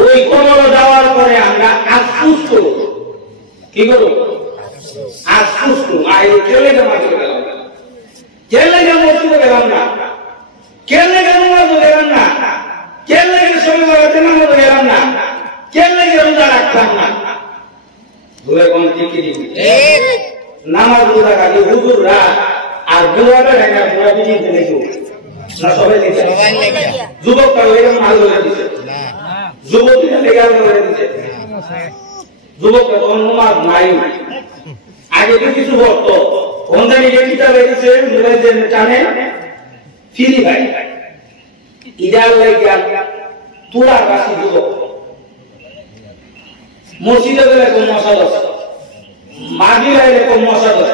ওই কবরে যাওয়ার পরে আমরা আফসোস করব। কি করব? আফসোস করব। কেলে মাঝে গেলাম না, কেলে মসজিদে গেলাম না, কেলে নামাজে গেলাম না, কেলে সময় নামাজে গেলাম না, কেলে রোজা রাখলাম না। ধরে কোন ঠিক নামাজ রোজা কাজে হুজুররা আর বুড়াটা ঢাকা বুড়া বিচিতে দেখো না, সবাই দেখছে, যুবকটা ওইরকম মাল ধরে দিচ্ছে, যুবতীরা লেগে ধরে দিচ্ছে, যুবকটা তখন নামাজ নাই। আগে তো কিছু বলত কোনখানে কিতাব রেখেছে মোবাইলের টানে ফ্রি ভাই ইদার লাগিয়া তোরা রাশি যুবক মসজিদে গেলে কোন মশা দশ, মাগিরা এরকম মশা দশ।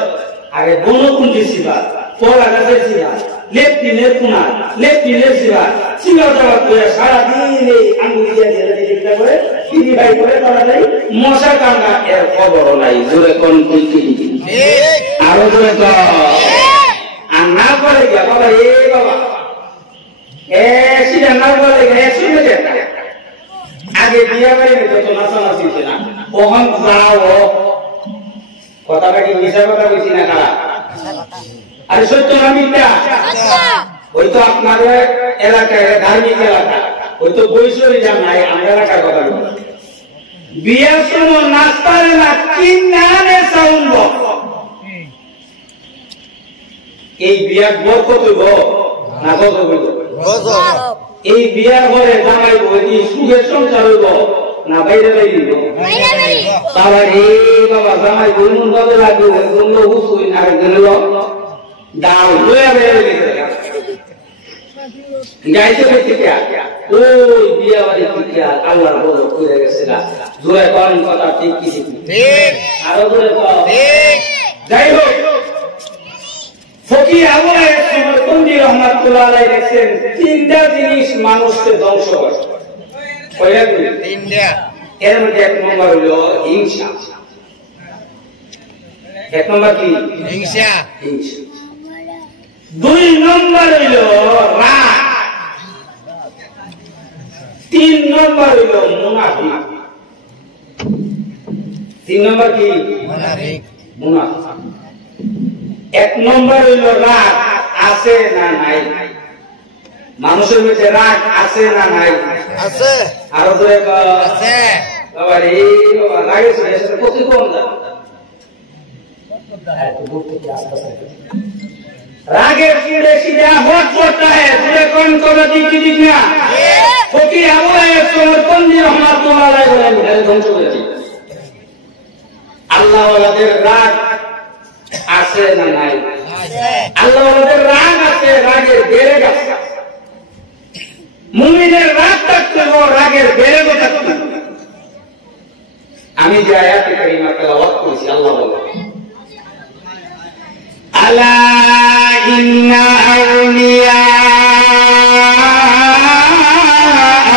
আগে বনকুঞ্জি শিবা, পড়া গাছের শিবা, লেফটিনের কুনা, লেফটিনের শিবা, শিবা যাওয়া করে সারাদিন এই আঙুল দিয়ে করে ফ্রি ভাই করে তারা যাই মশা কামড়া, এর খবর নাই। জোরে কোন আরো জোরে তো আর না করে গিয়া বাবা এ বাবা সেটা না বলে শুনে যেত। আগে বিয়া বাড়ি যত নাচানাচি ছিল না, কখন যাও কথাটা কি মিশা কথা বলছি না কারা? আরে সত্য না মিথ্যা? ওই তো আপনাদের এলাকায় ধার্মিক এলাকা, ওই তো বৈশরী যা নাই, আমরা এলাকার কথা বলি। বিয়ার সময় নাচতারে না কিনারে সাউন্ড বক্স। এই বিয়ার বর কত গো না কত বলব? এই বিয়ার ঘরে জামাই বই সুখের সংসার হইব না বাইরে বাইরিব? বাবা রে বাবা, জামাই বই মন কত লাগবে বললো হুসুই আর গেল ডাল লয়া বেড়ে গেছে গাইতে গেছে কে ওই বিয়া বাড়ি থেকে আল্লাহর বড় করে গেছে না। জোরে কোন কথা ঠিক কি ঠিক? আরো জোরে কও ঠিক। যাই হোক, ফকির আবু আইয়ুব সমরকন্দি রাহমাতুল্লাহ আলাইহি লিখেন তিনটা জিনিস মানুষকে ধ্বংস করে। কয়টা? তিনটা। এর মধ্যে এক নম্বর হলো হিংসা। এক নম্বর কি? হিংসা। দুই নম্বর হইল রাগ। তিন নম্বর হইল মুনাফিক। তিন নম্বর কি? মুনাফিক। এক নম্বর হইল রাগ আছে না নাই? মানুষের মধ্যে রাগ আছে না নাই? আছে। আরো তো আছে। বাবা রে বাবা, রাগের সাথে কত কম দাম। রাগের सीधे सीधे होठ पड़ता है, तुझे कौन कौन दिख ना? फकीर अबू आइयूब समरकंदी रहमतुल्लाह अलैहि বলেন ধ্বংস করে দিই। আল্লাহ ওয়ালাদের রাগ আছে না নাই? আছে। আল্লাহ ওয়ালাদের রাগ আছে, রাগের বেড়ে গেছে। মুমিনের রাগ থাকতে হবে, রাগের বেড়ে থাকতে হবে। আমি যে আয়াতে কারিমা তেলাওয়াত করেছি, আল্লাহ বলেন আলা ইন্না আউলিয়া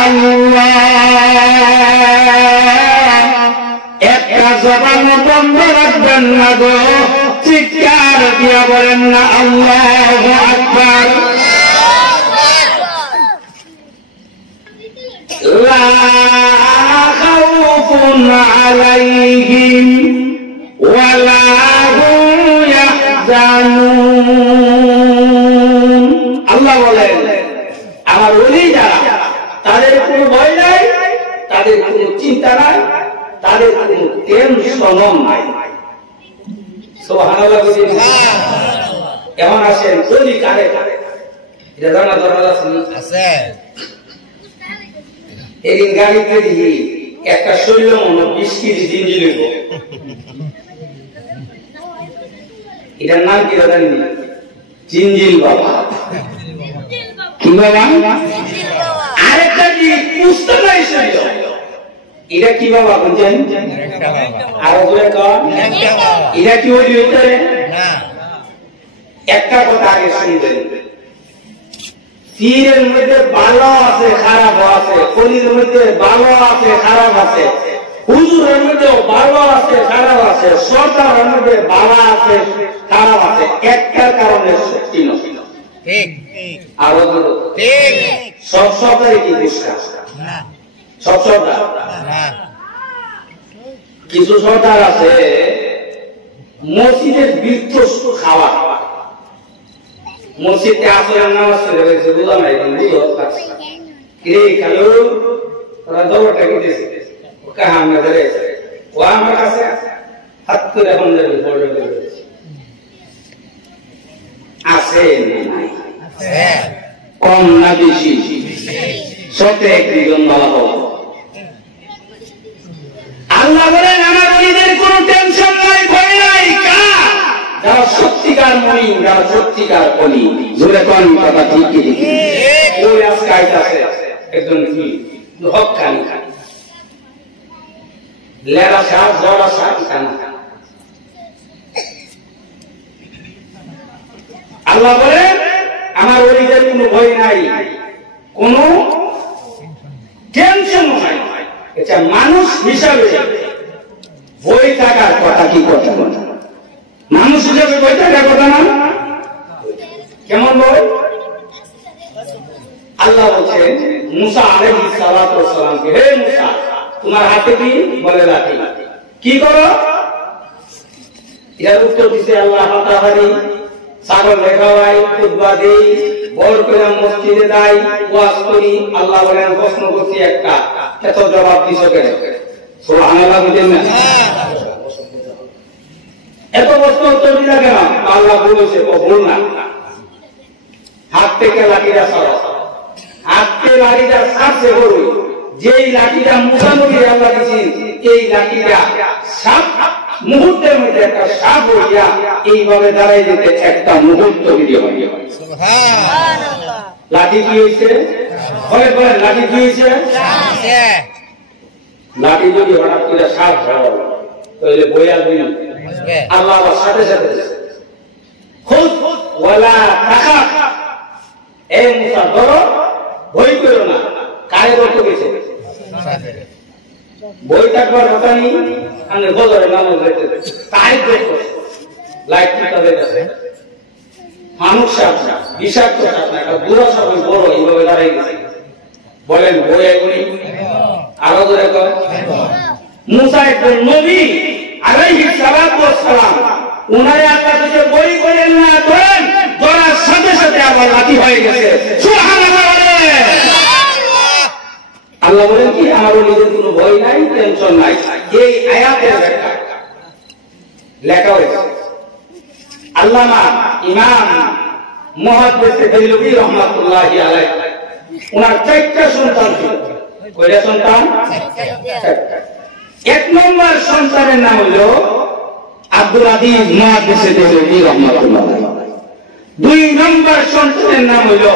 আল্লাহ। একটা জবান বন্ধ রাখবেন না গো, চিৎকার দিয়া বলেন না আল্লাহু আকবার। লা খাউফুন আলাইহিম ওয়ালা হুম ইয়াহজানুন। আল্লাহ বলেন আমার ওলি যারা, তাদের কোনো ভয় নাই, তাদের কোনো চিন্তা নাই, তাদের কোনো টেনশন নাই। সুবহানাল্লাহ। এখন আসেন ওলি কারে কারে, এটা জানা দরকার আছে। এদিন গাড়িতে দিয়ে একটা শৈল মনে 20 কেজি জিঞ্জির হইব, এটার নাম কি জানেন? জিঞ্জিল বাবা। কি বাবা? আরেকটা কি পুস্তক এসেছিল, এটা কি বাবা বুঝছেন? আর ওগুলো কম, এটা কি ওই ভিতরে না? একটা কথা আগে শুনবেন, পীরের মধ্যে ভালো আছে খারাপ আছে, কলির মধ্যে ভালো আছে খারাপ আছে, হুজুরের মধ্যে ভালো আছে খারাপ আছে, সরকারের মধ্যে ভালো আছে খারাপ আছে। একটা কারণে শক্তি নয়। আরো সব সরকারি কি বিশ্বাস? সব সরকার কিছু সরকার আছে মসজিদের বৃত্ত খাওয়া, মসজিদে আসরের নামাজ পড়ে গেছে, বুঝলাম না কালো ওরা দৌড়টা কেটেছে কাহামে ধরেছে, ও আমার কাছে হাত করে এখন আছে কম না বেশি সতে একজন বলা হোক। আল্লাহ বলেন আমার ওলিদের কোনো টেনশন নাই, ভয় নাই। কার? যারা সত্যিকার মনি, যারা সত্যিকার অলি। জোরে কোন কথা ঠিক কি ঠিক? ওই আজকে আইতাছে একজন কি হক খান লেরা সাহ জড়া সাহ খান। আল্লাহ বলেন আমার ওলিদের কোনো ভয় নাই, কোনো টেনশন নাই। এটা মানুষ হিসাবে বই থাকার কথা কি কথা? মানুষ হিসাবে বই থাকার কথা না? কেমন বই? আল্লাহ বলছেন মুসা আলাইহিস সালাতু ওয়াস সালামকে, হে মুসা তোমার হাতে কি? বলে লাঠি। কি করো? এর উত্তর দিছে আল্লাহ তাআলা ছাগল দেখাওয়াই, খুতবা দেই, বড় করে মসজিদে যাই, ওয়াজ করি। আল্লাহ বলেন প্রশ্ন করছি একটা, এত জবাব দিছো কেন? সুবহানাল্লাহ বুঝেন না? এত প্রশ্ন উত্তর দিলা কেন? আল্লাহ বলেছে ও ভুল না। হাত থেকে লাঠিটা সরো, হাত থেকে লাঠিটা ছাড়ছে বড়, যেই লাঠিটা মুসা নবীর আল্লাহ দিয়েছেন, এই লাঠিটা সাপ মুহূর্তের মধ্যে একটা সাপ হইয়া এইভাবে দাঁড়াই যেতে একটা মুহূর্ত ভিডিও হইয়া। লাঠি কি হয়েছে? বলেন লাঠি কি হয়েছে? লাঠি যদি হঠাৎ করে সাপ হয় তাহলে বই আসবে না। আল্লাহ সাথে সাথে খুদ ওয়ালা তাখাফ, এই মুসা ধরো, ভয় করো না। কারে বলতে গেছে? বই থাকবার কথা নেই, আমি বদরে নামাজ পড়তে তাই দেখো লাইট তাদের কাছে মানুষ সাপ না, বিষাক্ত সাপ না, একটা বুড়া সাপ বড় এইভাবে দাঁড়াই গেছে। বলেন বই এগুলি আরো ধরে কর। মুসা একজন নবী আলাইহিস সালাতু ওয়াস সালাম, উনারে আল্লাহ কাছে বই করেন না, ধরেন ধরার সাথে সাথে আবার লাঠি হয়ে গেছে। সুবহানাল্লাহ। আল্লাহ বলেন কি আমার ওলিদের কোনো ভয় নাই, টেনশন নাই। এই আয়াতের লেখা হয়েছে আল্লামা ইমাম মুহাদ্দিস দেহলভী রাহমাতুল্লাহি আলাইহি, ওনার 4টা সন্তান ছিল। কয়টা সন্তান? 4টা। 1 নম্বর সন্তানের নাম হলো আব্দুল আজিজ মুহাদ্দিস দেহলভী রাহমাতুল্লাহি আলাইহি। 2 নম্বর সন্তানের নাম হলো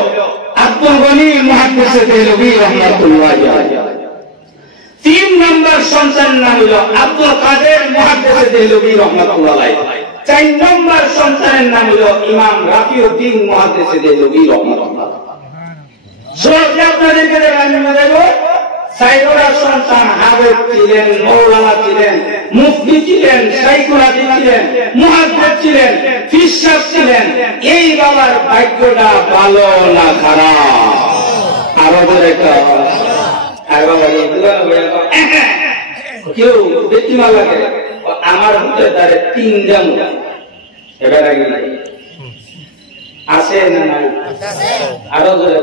আব্দুল গনি মুহাদ্দিস দেহলভী রাহমাতুল্লাহি আলাইহি। 3 নম্বর সন্তানের নাম হলো আব্দুল কাদের মুহাদ্দিস দেহলভী রাহমাতুল্লাহি আলাইহি। 4 নম্বর সন্তানের নাম হলো ইমাম রাফিউদ্দিন মুহাদ্দিস দেহলভী রাহমাতুল্লাহি আলাইহি। সবই আপনাদেরকে আমি বলবো, 4টা সন্তান হাফেজ ছিলেন, মাওলানা ছিলেন, মুফতি ছিলেন, শাইখুল হাদিস ছিলেন, মুহাদ্দিস ছিলেন, পীর সাহেব ছিলেন। এই বাবার ভাগ্যটা ভালো না খারাপ? আরো বলে আর বাবা কেউ দেখতে না লাগে আমার ভিতরে তার 3টা মুখ এবার আছে না নাই? আরো বলে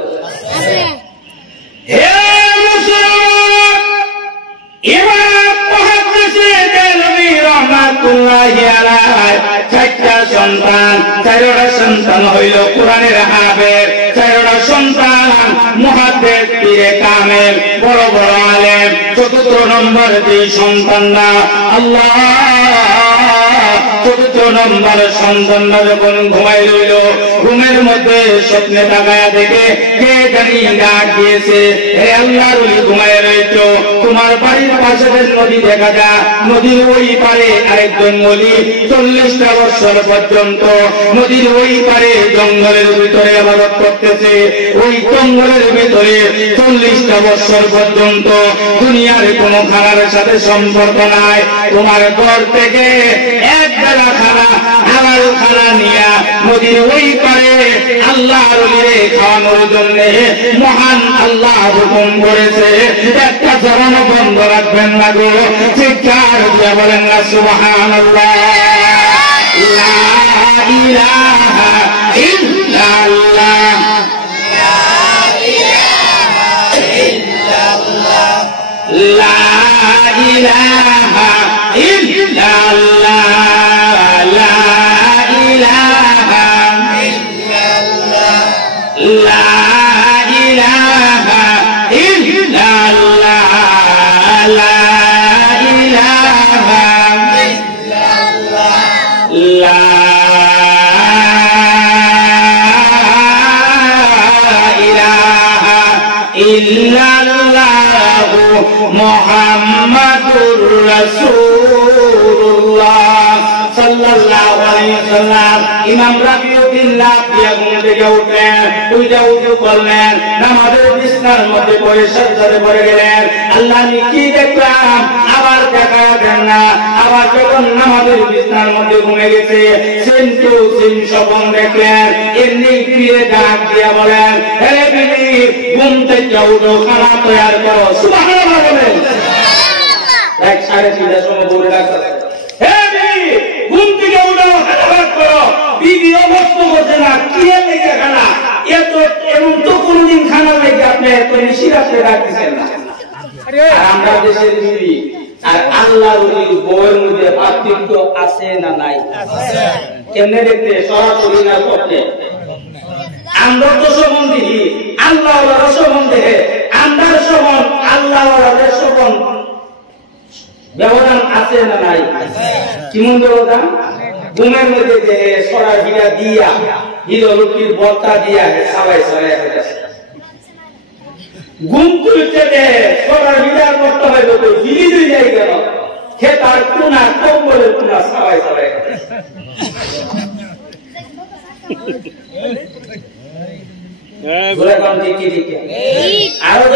হে মুসলমান, ইমাম মুহাদ্দিস দেহলভী রাহমাতুল্লাহি আলাইহি 4টা সন্তান, 4টা সন্তান হইল কোরআনের হাফেজ, 4টা সন্তান মুহাদ্দিস পীরে কামেল, বড় বড় আলেম। 4th নম্বর যে সন্তানরা আল্লাহ 4th নম্বর সন্তানরা যখন ঘুমাই রইল, ঘুমের মধ্যে স্বপ্নে তাকায়া দেখে কে জানি ডাক দিয়েছে, হে আল্লাহর ওলি ঘুমায় রয়েছ, তোমার বাড়ির পাশে নদী দেখা যায়, নদীর ওই পারে আরেকজন ওলি 40টা বছর পর্যন্ত নদীর ওই পারে জঙ্গলের ভিতরে ইবাদত করতেছে। ওই জঙ্গলের ভিতরে 40টা বছর পর্যন্ত দুনিয়ার কোনো খানার সাথে সম্পর্ক নাই। তোমার ঘর থেকে এক বেলা খানা হালাল খানা নিয়ে নদীর ওই পারে আল্লাহর ওলিরে খাওয়ানোর জন্য মহান আল্লাহ হুকুম করেছে। একটা জবান বন্ধ রাখবেন না গো, চিৎকার দিয়ে বলেন না সুবহানাল্লাহ। লা ইলাহা ইল্লাল্লাহ, লা ইলাহা ইল্লাল্লাহ, লা ইলাহা ইল্লাল্লাহ, লা ইলাহা ইল্লাল্লাহ, লা ইলাহা ইল্লাল্লাহ, লা ইলাহা ইল্লাল্লাহ, লা ইলাহা ইল্লাল্লাহ মুহাম্মাদুর রাসূলুল্লাহ সাল্লাল্লাহু আলাইহি ওয়াসাল্লাম। ইমাম রাবিউদ্দিল্লাহ দিয়া ঘুম থেকে উঠলেন, উঠে উঠে করলেন, নামাজের বিছানার মধ্যে পড়ে সাজদায় পড়ে গেলেন। আল্লাহ আমি কি দেখলাম আবার দেখা দেন না। আবার যখন নামাজের বিছানার মধ্যে ঘুমে গেছে, সেম টু সেম স্বপ্ন দেখলেন। এমনি ফিরে ডাক দিয়া বলেন, হে বিবি ঘুম থেকে উঠো, খানা তৈরি করো। সুবহানাল্লাহ বলেন। রাত 3:30টার সময় বলে ডাকতে, হে বিবি ঘুম থেকে উঠো, খানা ভাত করো। বিবি অবস্থ করছে না, কি লেগে খানা এত, এমন তো কোনদিন খানা লেগে আপনি এত নিশি রাত্রে ডাকতেছেন না। আর আমরা দেশের বিবি আর আল্লাহর ওলির বউয়ের মধ্যে পার্থক্য আছে না নাই? কেমনে দেখতে, সরাসরি না স্বপ্নে? আমরা তো সবন দেখি, আল্লাহ ওয়ালার সবন দেখে, আমরার সবন আল্লাহ ওয়ালার সবন ব্যবধান আছে না নাই? কেমন ব্যবধান? ঘুমের মধ্যে যে সরা হিরা দিয়া, হিরো লক্ষ্মীর বর্তা দিয়া সবাই সবাই ঘুম তুলতে সরার হিরার বর্তা হয়ে যেত, হিরি দুই যাই গেল খেতার কোনা কম্বলের কোনা সবাই সবাই আরো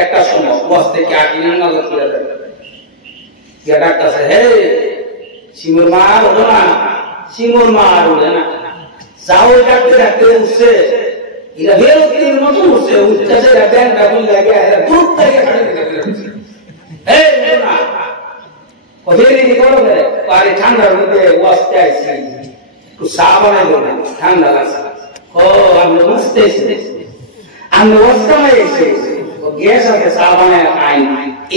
একটা সময় বস থেকে ডাকতেছে, হে সিঙ্গুর মা আর হলো না, সিঙ্গুর মা আর হলে না, যাও ডাকতে ডাকতে উঠছে, এটা বেরোতির মতো উঠছে, উঠতেছে ব্যাংকটা ভুল লাগে দূর থেকে ঠান্ডার মধ্যে বসতে আসছি, একটু চা বানাইব না, ঠান্ডা লাগছে। ও আমরা বুঝতে আমরা বস্তা এসে গ্যাস আছে, চা বানায় খাই।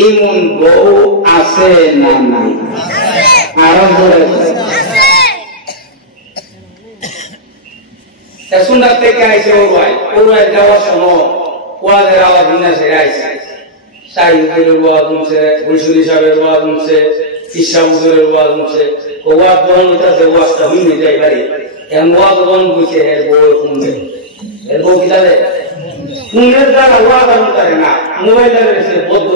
এমন বউ আছে না নাই? আরো সুন্দর থেকে আইসে ওরাই যাওয়ার সময় ওয়াজের আওয়াজ শুনেছে, আইসে সাহিদের ওয়াজ শুনছে, গুলশুরি সাহেবের ওয়াজ শুনছে, ইসলামের ওয়াজ শুনছে। ও ওয়াজ বরং হইতেছে, ওয়াজটা হইনি যাই পারি এমন ওয়াজ বরং বুঝছে, এর বউ শুনবে, এর বউ কি তাহলে ফোনের দ্বারা ওয়াজ করে না, মোবাইলের এসে বদ্ধ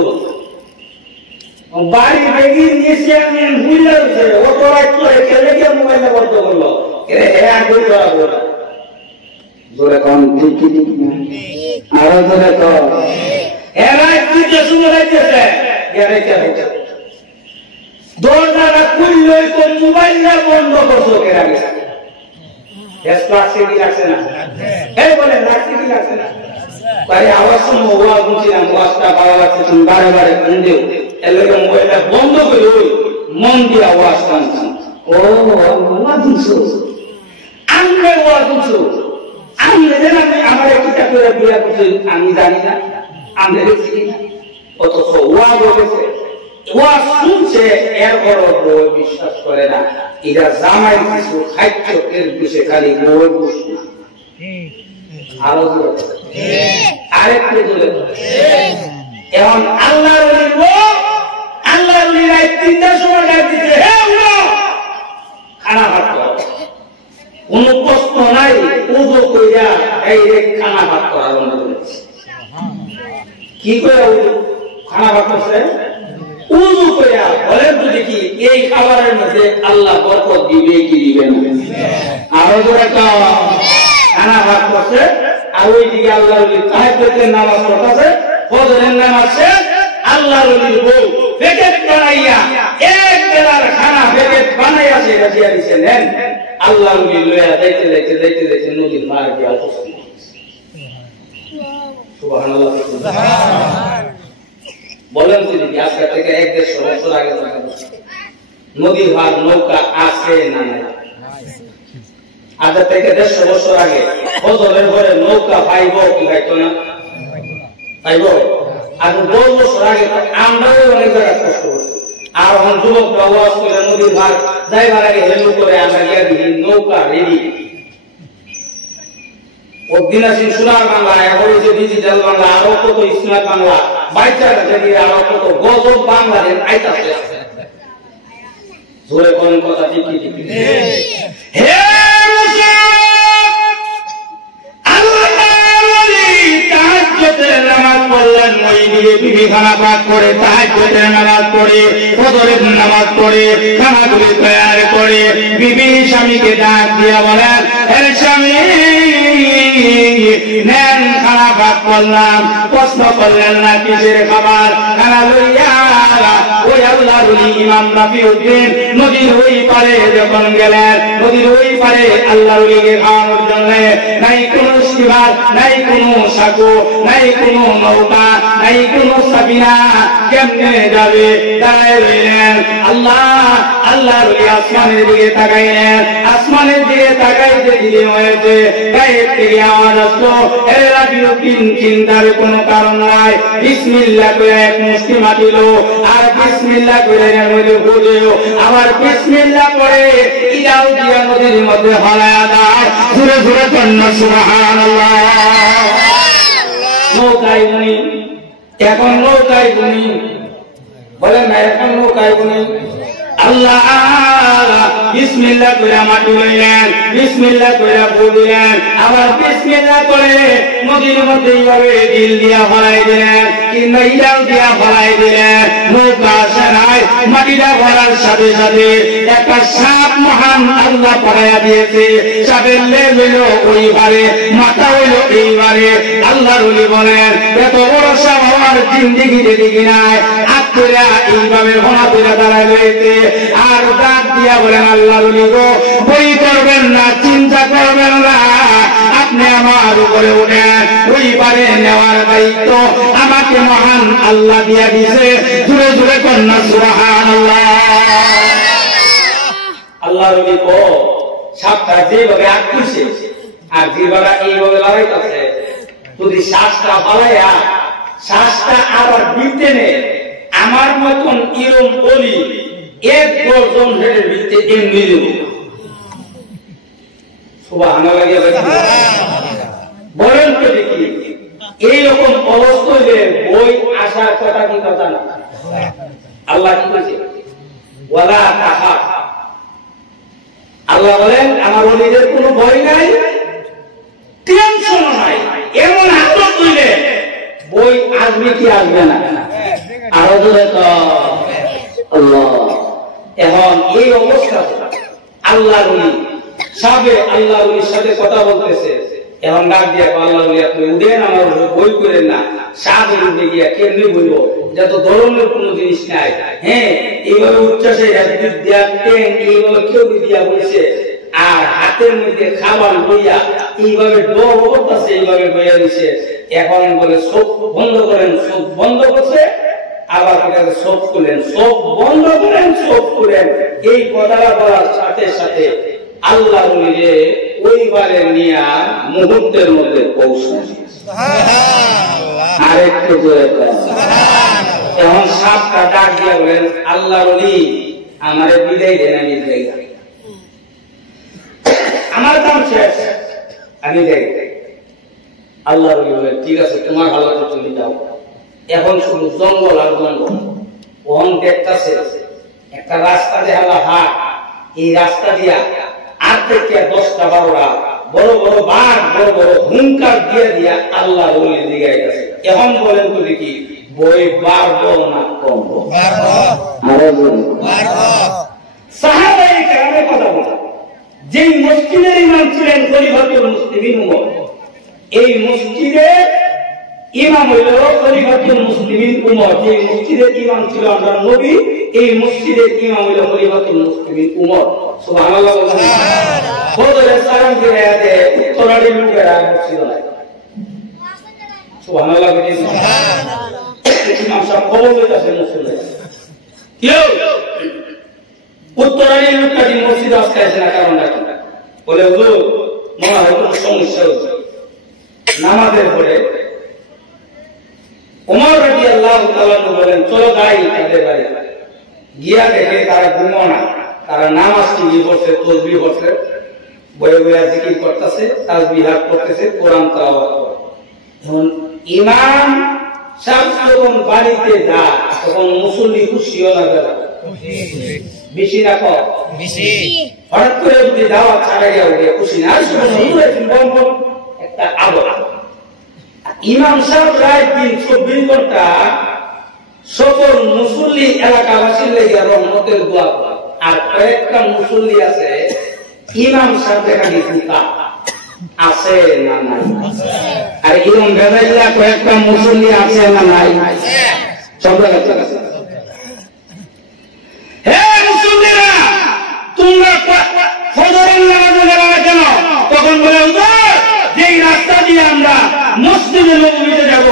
বাড়ি বেগি নিয়েছে, আমি বুঝলে ও তো রাত করে খেলে গিয়ে মোবাইলে বদ্ধ করলো, হ্যাঁ বই ধরা বলা জোরে কম ঠিক ঠিক না, আরো জোরে তো এরা কি শুনে যাচ্ছে, দরজাটা খুললে তো মোবাইলটা বন্ধ করছো, কেরা গেছে লাগছে না, এই বলেন লাগছে না, তাই আওয়াজ শুনে ওয়াজ শুনছিলাম, ওয়াজটা ভালো লাগছে, বারে বারে শুনলেও এলাকা মোবাইলটা বন্ধ করে ওই মন দিয়ে আওয়াজ শুনছি। ও ওয়াজ শুনছো, আমরা ওয়াজ শুনছো, আমি আমার কিতাব করে বিয়া করছি, আমি জানি না, আমি দেখছি না, অথচ ওয়াজ হয়েছে, ওয়াজ শুনছে, এরপর বউ বিশ্বাস করে না, এটা জামাই কিছু খাদ্য এর বিষয়ে খালি বউ বুঝছে না। আরো আরেকটু জোরে এখন আল্লাহর ওলির বউ, আল্লাহর ওলির রাত ৩টার সময় ডাক দিছে, হে উঠো খানা ভাত করো। কোন প্রশ্ন নাই, উজু কইরা ডাইরেক্ট খানা ভাত করা বন্ধ করেছে। কি করে খানা ভাত করছে? উজু কইরা। বলেন তো দেখি এই খাবারের মধ্যে আল্লাহ বরকত দিবে কি দিবে না? আরো জোরে খানা ভাত করছে, আর ওইদিকে আল্লাহর ওলি তাহাজ্জুদের নামাজ পড়তেছে, ফজরের নামাজ শেষ, আল্লাহর ওলির বউ প্যাকেট বানাইয়া এক বেলার খানা প্যাকেট বানাইয়া সে রাজিয়া দিছে নেন। আল্লাহর ওলি লইয়া যাইতে যাইতে যাইতে যাইতে নদীর পাড়ে গিয়ে উপস্থিত। সুবহানাল্লাহ। বলেন তো দিদি, আজকে থেকে 1-150 বছর আগে নদীর পার নৌকা আছে না নাই? আজ থেকে 150 বছর আগে ফজরের পরে নৌকা পাইব কি পাইতো না? পাইব। আর 10 বছর আগে আমরাও অনেক জায়গায় কষ্ট করছি। আর এখন যুবক আওয়াজ করে নদীর পার যাইবার আগে হেলু করে আমরা গিয়ে দেখি নৌকা রেডি। অদিনাসীন সোনার বাংলা, এখন হচ্ছে ডিজিটাল বাংলা, আরো কত স্মার্ট বাংলা, বাইচারা থেকে আরো কত গজব বাংলাদেশ আইতাছে। জোরে কোন কথা ঠিক ঠিক হে তাহাজ্জুদের নামাজ পড়লেন, ওই দিকে বিবি খানা পাক করে তাহাজ্জুদের নামাজ পড়ে, ফজরের নামাজ পড়ে, খানাগুলি তৈরি করে বিবি স্বামীকে ডাক দিয়া বলেন, হে স্বামী নেন খানা পাক করলাম। প্রশ্ন করলেন না কিসের খাবার, খানা লইয়া ওই আল্লাহর ওলি ইমাম রাফিউদ্দিন নদীর ওই পারে যখন গেলেন, নদীর ওই পারে আল্লাহর ওলিকে খাওয়ানোর জন্য নাই কোনো স্টিমার, নাই কোনো সাঁকো, নাই কোনো নৌকা, নাই কোনো সাবিনা, কেমনে যাবে? দাঁড়ায় রইলেন। আল্লাহর ওলি আসমানের দিকে তাকাইলেন, আসমানের দিকে তাকাইতে দিলে হয়েছে গায়ের থেকে আওয়াজ আসলো, হে রাফিউদ্দিন চিন্তার কোনো কারণ নাই। বিসমিল্লাহ করে এক মুষ্টি মাটিল, আর বিসমিল্লাহ করে বুঝেও আবার বিসমিল্লাহ করে ইদাও দিয়া নদীর মধ্যে হলায়া দেয়। ঘুরে ঘুরে কন্যা সুবহানাল্লাহ। নৌকায় বুনি, এখন নৌকায় বুনি, বলেন না এখন নৌকায় বুনি। আল্লাহ বিসমিল্লাহ করে মাটি লইলেন, বিসমিল্লাহ করে বুঝলেন, আবার বিসমিল্লাহ করে নদীর মধ্যে এইভাবে দিল দিয়া ভরাই দিলেন, কিংবা ইটাও দিয়া ভরাই দিলেন। নৌকা সেনায় মাটিটা ভরার সাথে সাথে একটা সাপ মহান আল্লাহ পড়াইয়া দিয়েছে। সাপের লেজ হইল ওইবারে, মাথা হইল এইবারে। আল্লাহর ওলি বলেন, এত বড় সাপ আমার জিন্দেগিতে দেখি নাই। হাত করে এইভাবে ভরা করে দাঁড়ায় রয়েছে, আর ডাক দিয়া বলেন, আল্লাহর ওলি গো, বই করবেন না, চিন্তা করবেন না, আপনি আমার উপরে উঠেন, ওইবারে নেওয়ার দায়িত্ব আমাকে মহান আল্লাহ দিয়া দিছে। জুড়ে জুড়ে কন্যা সুবহানাল্লাহ। আল্লাহর ওলি গো, সাপটা যেভাবে আটকেছে আর যেভাবে এইভাবে লড়াইতেছে, যদি শ্বাসটা পালাইয়া শ্বাসটা আবার দিতে নেই, আমার মতন ইরম বলি 1 দর্জন হেডের ভিত্তিতে এমনি দেব। সুবহানাল্লাহ। বলেন তো দেখি, এইরকম অবস্থায় বই আসার কথা কি কথা না? আল্লাহ কি বলছে? ওয়ালা তাখাফ। আল্লাহ বলেন, আমার ওলিদের কোনো ভয় নাই, টেনশন নাই। এমন হালত হইলে বই আসবে কি আসবে না? আরো ধরে তো আল্লাহ। এখন এই অবস্থা আল্লাহর ওলি সাবে আল্লাহর ওলির সাথে কথা বলতেছে। এখন ডাক দিয়া আল্লাহর ওলি, আপনি উঠেন, আমার বই করেন না। সাহের উঠে গিয়া কেমনি বলব, যত ধরনের কোন জিনিস নাই। হ্যাঁ, এইভাবে উচ্চাসে এইভাবে কেউ দিয়া বলছে, আর হাতের মধ্যে খাবার বইয়া এইভাবে ডর করতেছে, এইভাবে বইয়া দিছে। এখন বলে চোখ বন্ধ করেন, চোখ বন্ধ করছে, আবার চোখ খুলেন, চোখ বন্ধ করেন, চোখ খুলেন। এই কথাটা বলার সাথে সাথে আল্লাহ ওইবারে নিয়ে মুহূর্তের মধ্যে পৌঁছায়। আরেকটু এখন সাপটা ডাক দিয়ে বলেন, আল্লাহ আমার বিদায় দেন, আমি যাই, আমার কাম শেষ, আমি যাই। আল্লাহ বলেন, ঠিক আছে, তোমার ভালো তো চলে যাও। এখন শুধু জঙ্গল আর জঙ্গল। ওহন দেখতেছে একটা রাস্তা দেখালা হাট, এই রাস্তা দিয়া 8 থেকে 10টা 12টা বড় বড় বাঘ, বড় বড় হুঙ্কার দিয়ে দিয়া আল্লাহ ওলির দিকে আইতাছে। এখন বলেন তো দেখি, বই বাড়বো না কমবো? সাহাবায়ে কেরামের কথা বলা, যেই মসজিদের ইমাম ছিলেন খলিফাতুল মুসলিমিন উমর, এই মসজিদে ইমাম হইল খলিফাতুল মুসলিমিন উমর। যে মসজিদের ইমাম ছিল আল্লাহর নবী, এই মসজিদের ইমাম হইল খলিফাতুল মুসলিমিন উমর। সুবহানাল্লাহ। ফজরের সালাম ফিরে আতে উত্তরাড়ির লোকেরা মসজিদ নাই। সুবহানাল্লাহ। ইমাম সাহেব খবর লইতাছে মসজিদে, কেউ উত্তরাড়ির লোকটা যে মসজিদে আসতে আসে না, কারণ নাকি বলে হুজুর মনে হয় কোনো সমস্যা হচ্ছে। নামাজের পরে ওমর রাদিয়াল্লাহু তাআলা বলেন চলো যাই তাদের বাড়ি। গিয়া দেখে তারা ঘুমো না, তারা নামাজ ঠিকই পড়ছে, তাসবিহ পড়ছে, বয়ে বয়ে জিকির করতেছে, তাসবিহ করতেছে, কোরআন তেলাওয়াত করে। এখন ইমাম সাহেব যখন বাড়িতে যায় তখন মুসল্লি খুশিও না যাবে, বেশি না কম বেশি। হঠাৎ করে যদি দাওয়াত ছাড়া গিয়ে খুশি না, একটা আবহাওয়া। ইমাম সাহেব রায় দিন 24 ঘন্টা সকল মুসল্লি এলাকাবাসীর লেগে রহমতের দোয়া করে। আর কয়েকটা মুসল্লি আছে ইমাম সাহেব দেখানি ভূতা আছে না নাই? আর ইমাম বেজাইলা কয়েকটা মুসল্লি আছে না নাই? সব আছে। হে মুসল্লিরা, তোমরা ফজরের নামাজে যাবে না কেন? তখন বলে যেই রাস্তা দিয়ে আমরা মসজিদে নববীতে যাব,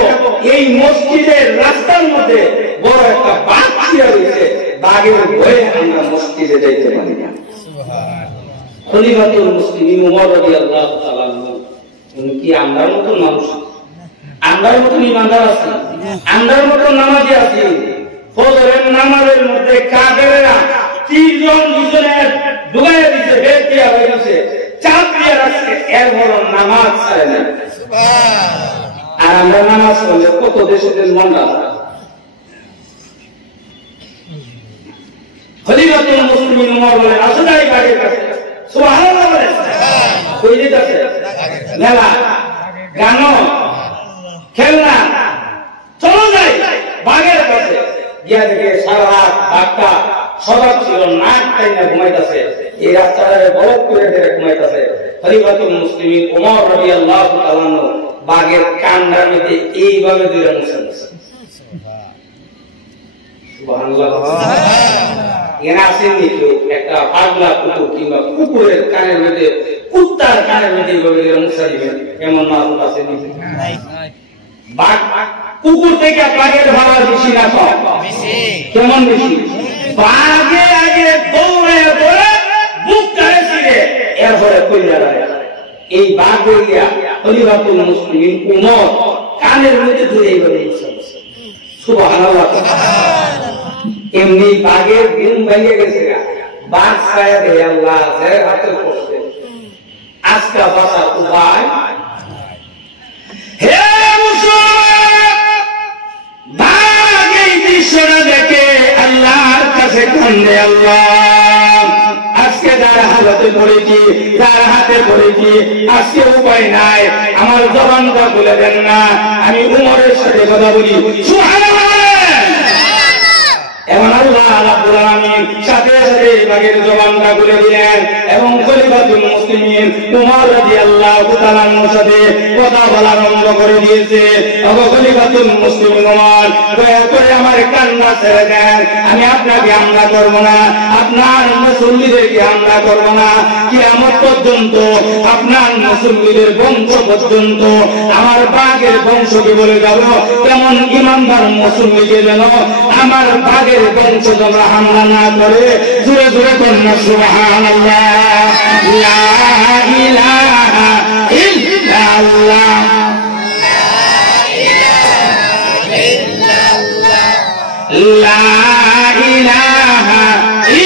এই মসজিদের রাস্তার মধ্যে বড় একটা বাঘ ছিঁড়ে রয়েছে, বাঘের ভয়ে আমরা মসজিদে যাইতে পারি না। খলিফাতুল মুসলিমিন উমর রাদিয়াল্লাহু তাআলা উনি কি আমরার মতো মানুষ? আমরার মতো ইমানদার আছি? আমরার মতো নামাজি আছি? ফজরের নামাজের মধ্যে কাফেররা 30 জন মুসলিমের ঢুকাইয়া দিতে, বেদ দিয়া হয়ে গেছে, চাপ দিয়ে রাখছে, এরপর নামাজ ছাড়ে না। আর আমরা নামাজ পড়লে কত দেশের মনটা। খলিফাতুল মুসলিমিন উমর বলেন আসলে এই বাড়ির কাছে। সুবহানাল্লাহ বলেন। কই যেতেছে? মেলা, গান, খেলনা, চলো যাই বাঘের কাছে। গিয়া দেখে সারা রাত বাঘটা সজাগ ছিল, নাক টাইনা ঘুমাইতেছে, এই রাস্তাটারে বরফ করে ধরে ঘুমাইতেছে। খলিফাতুল মুসলিমিন উমর রাদিয়াল্লাহু তাআলা বাঘের কান্ডার মধ্যে এইভাবে ধরে মুছে দিয়েছে। সুবহানাল্লাহ। এখানে আসেননি কেউ একটা পাগলা কুকুর কিংবা কুকুরের কানের মধ্যে, কুত্তার কানের মধ্যে এইভাবে ধরে মুছে দিবেন, এমন মানুষ আসেনি? বাঘ কুকুর থেকে বাঘের ভাড়া বেশি না কম? কেমন বেশি? বাঘে আগে দৌড়ে পড়ে বুক কাড়ে ছিঁড়ে এরপরে কইরা রাখে। এই বাঘ হইয়া খলিফাতুল মুসলিমিন উমর কানের মধ্যে ধরে এইভাবে মুছে দিয়েছে। সুবহানাল্লাহ। এমনি বাঘের ঘুম ভেঙে গেছে, বাঘ ছায়া দেয় আল্লাহ হাতে করছে। আজকা বাঁচার উপায়? হে মুসলমান, বাঘ এই দৃশ্যটা দেখে আল্লাহর কাছে কান্দে, আল্লাহ আজকে যার হাতে পড়েছি, যার হাতে পড়েছি, আজকে উপায় নাই, আমার জবানটা খুলে দেন না, আমি উমরের সাথে কথা বলি। সুবহানাল্লাহ। এমন আল্লাহ রাব্বুল আলামিন সাথে সাথে বাঘের জবানটা খুলে দিলেন এবং খলিফাতুল মুসলিমিন উমর রাদিয়াল্লাহু তাআলার সাথে কথা বলা আরম্ভ করে দিয়েছে। খলিফাতুল মুসলিমিন উমর, দয়া করে আমার কান্না ছেড়ে দেন, আমি আপনাকে হামলা করব না, আপনার মুসল্লিদেরকে হামলা করব না, কিয়ামত পর্যন্ত আপনার মুসল্লিদের বংশ পর্যন্ত আমার বাঘের বংশকে বলে যাব, তেমন ইমানদার মুসল্লিকে যেন আমার বাঘের বংশ তোমরা হামলা না করে। জোরে জোরে কন্যা সুবহানাল্লাহ। লা ইলাহা ইল্লাল্লাহ, লা ইলাহা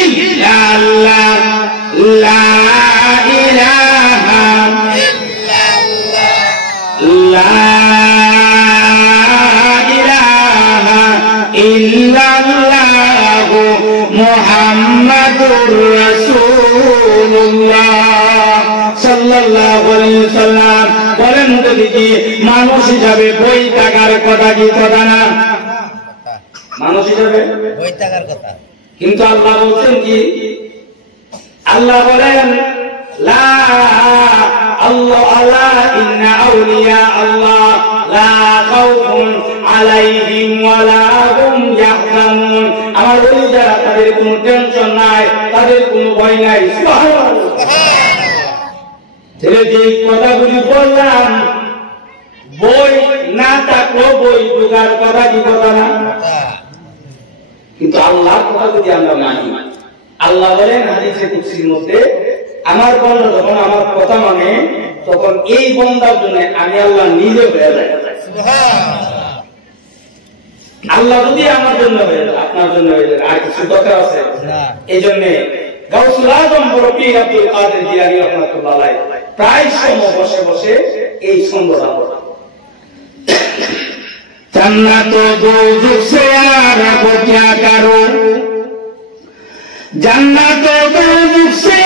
ইল্লাল্লাহ, লা ইলাহা ইল্লাল্লাহ, লা ইলাহা ইল্লাল্লাহ মুহাম্মাদুর রাসূলুল্লাহ সাল্লাল্লাহু আলাইহি ওয়াসাল্লাম। বলেন তো দেখি, মানুষ হিসাবে বই টাকার কথা কি কথা না? মানুষ হিসাবে বই টাকার কথা। কিন্তু আল্লাহ বলছেন কি? আল্লাহ বলেন লা আল্লাহ আলা ইন্না আউলিয়া আল্লাহ লা খাউফুন আলাইহিম ওয়া লা হুম ইয়াহজানুন। আমার ওলি যারা তাদের কোনো টেনশন নাই, তাদের কোনো ভয় নাই। সুবহানাল্লাহ। ছেলে যে কথাগুলি বললাম, বই না থাকলেও বই ঢোকার কথা, কি কথা না? কিন্তু আল্লাহর কথা যদি আমরা মানি, আল্লাহ বলেন হাদিসে কুদসির মধ্যে, আমার বান্দা যখন আমার কথা মানে তখন এই বান্দার জন্য আমি আল্লাহ নিজে হয়ে যাই। আল্লাহ যদি আমার জন্য হয়ে যায়, আপনার জন্য হয়ে যায়, আর কিছু দরকার আছে? এই জন্য গাউসুল আজম পীর আব্দুল কাদের জিলানী রাহমাতুল্লাহ আলাইহি প্রায় সময় বসে বসে এই ছন্দটা পড়া, জান্নাত দোজখ সে আর আব ক্যা করো, জান্নাত দোজখ সে